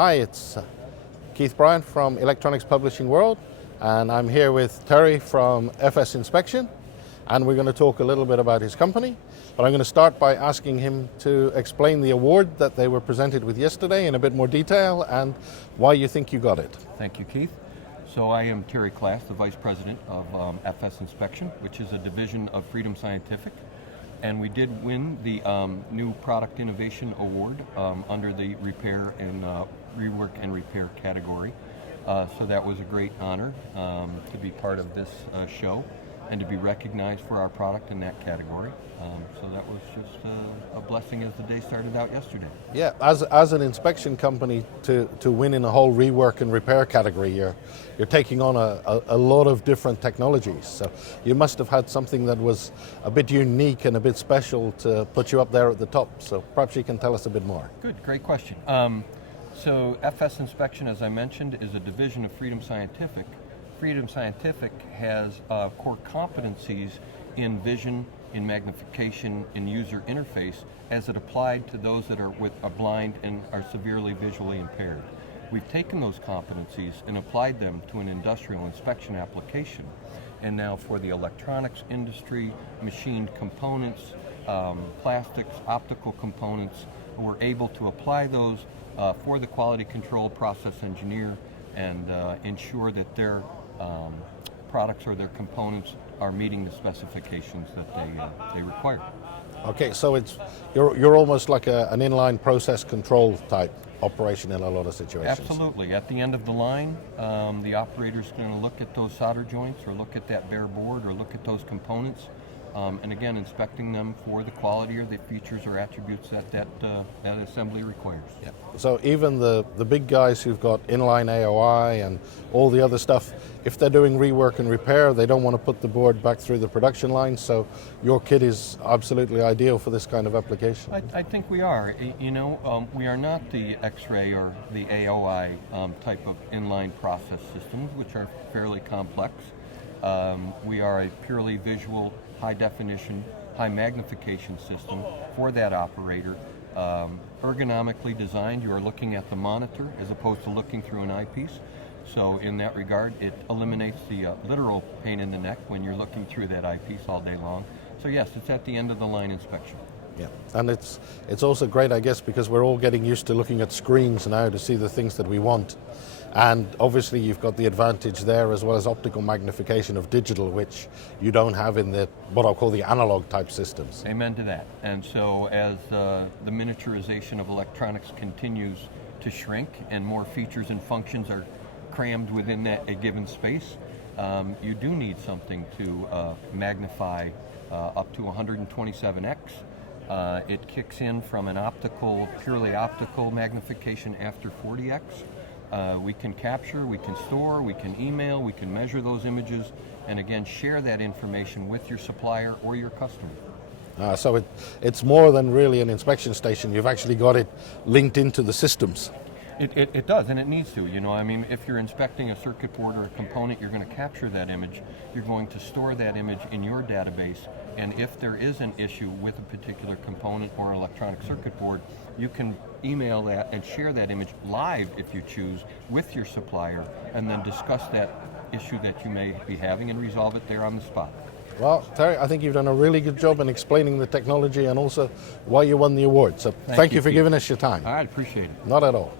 Hi, it's Keith Bryant from Electronics Publishing World, and I'm here with Terry from FSInspection, and we're going to talk a little bit about his company. But I'm going to start by asking him to explain the award that they were presented with yesterday in a bit more detail and why you think you got it. Thank you, Keith. So I am Terry Clas, the Vice President of FSInspection, which is a division of Freedom Scientific. And we did win the new Product Innovation Award under the Repair and Rework and Repair category. So that was a great honor to be part of this show and to be recognized for our product in that category. So that was just a blessing as the day started out yesterday. Yeah, as an inspection company, to win in a whole rework and repair category, you're taking on a lot of different technologies. So you must have had something that was a bit unique and a bit special to put you up there at the top. So perhaps you can tell us a bit more. Good, great question. So FSInspection, as I mentioned, is a division of Freedom Scientific. Freedom Scientific has core competencies in vision, in magnification, in user interface as it applied to those that are blind and are severely visually impaired. We've taken those competencies and applied them to an industrial inspection application. And now for the electronics industry, machined components, plastics, optical components, we're able to apply those for the quality control process engineer and ensure that their products or their components are meeting the specifications that they require. Okay, so you're almost like an inline process control type operation in a lot of situations. Absolutely. At the end of the line, the operator's going to look at those solder joints or look at that bare board or look at those components and again inspecting them for the quality or the features or attributes that assembly requires. Yeah. So even the big guys who've got inline AOI and all the other stuff, if they're doing rework and repair, they don't want to put the board back through the production line, so your kit is absolutely ideal for this kind of application. I think we are. You know, we are not the X-ray or the AOI type of inline process systems, which are fairly complex. We are a purely visual, high definition, high magnification system for that operator. Ergonomically designed, you are looking at the monitor as opposed to looking through an eyepiece. So in that regard, it eliminates the literal pain in the neck when you're looking through that eyepiece all day long. So yes, it's at the end of the line inspection. Yeah, and it's also great, I guess, because we're all getting used to looking at screens now to see the things that we want. And obviously you've got the advantage there as well as optical magnification of digital, which you don't have in what I'll call the analog type systems. Amen to that. And so as the miniaturization of electronics continues to shrink and more features and functions are crammed within a given space, you do need something to magnify up to 127x. It kicks in from an purely optical magnification after 40x. We can capture, we can store, we can email, we can measure those images, and again, share that information with your supplier or your customer. So it's more than really an inspection station. You've actually got it linked into the systems. It does, and it needs to. You know, I mean, if you're inspecting a circuit board or a component, you're going to capture that image. You're going to store that image in your database, and if there is an issue with a particular component or electronic circuit board, you can email that and share that image live, if you choose, with your supplier, and then discuss that issue that you may be having and resolve it there on the spot. Well, Terry, I think you've done a really good job in explaining the technology and also why you won the award. So thank you for giving us your time. I appreciate it. Not at all.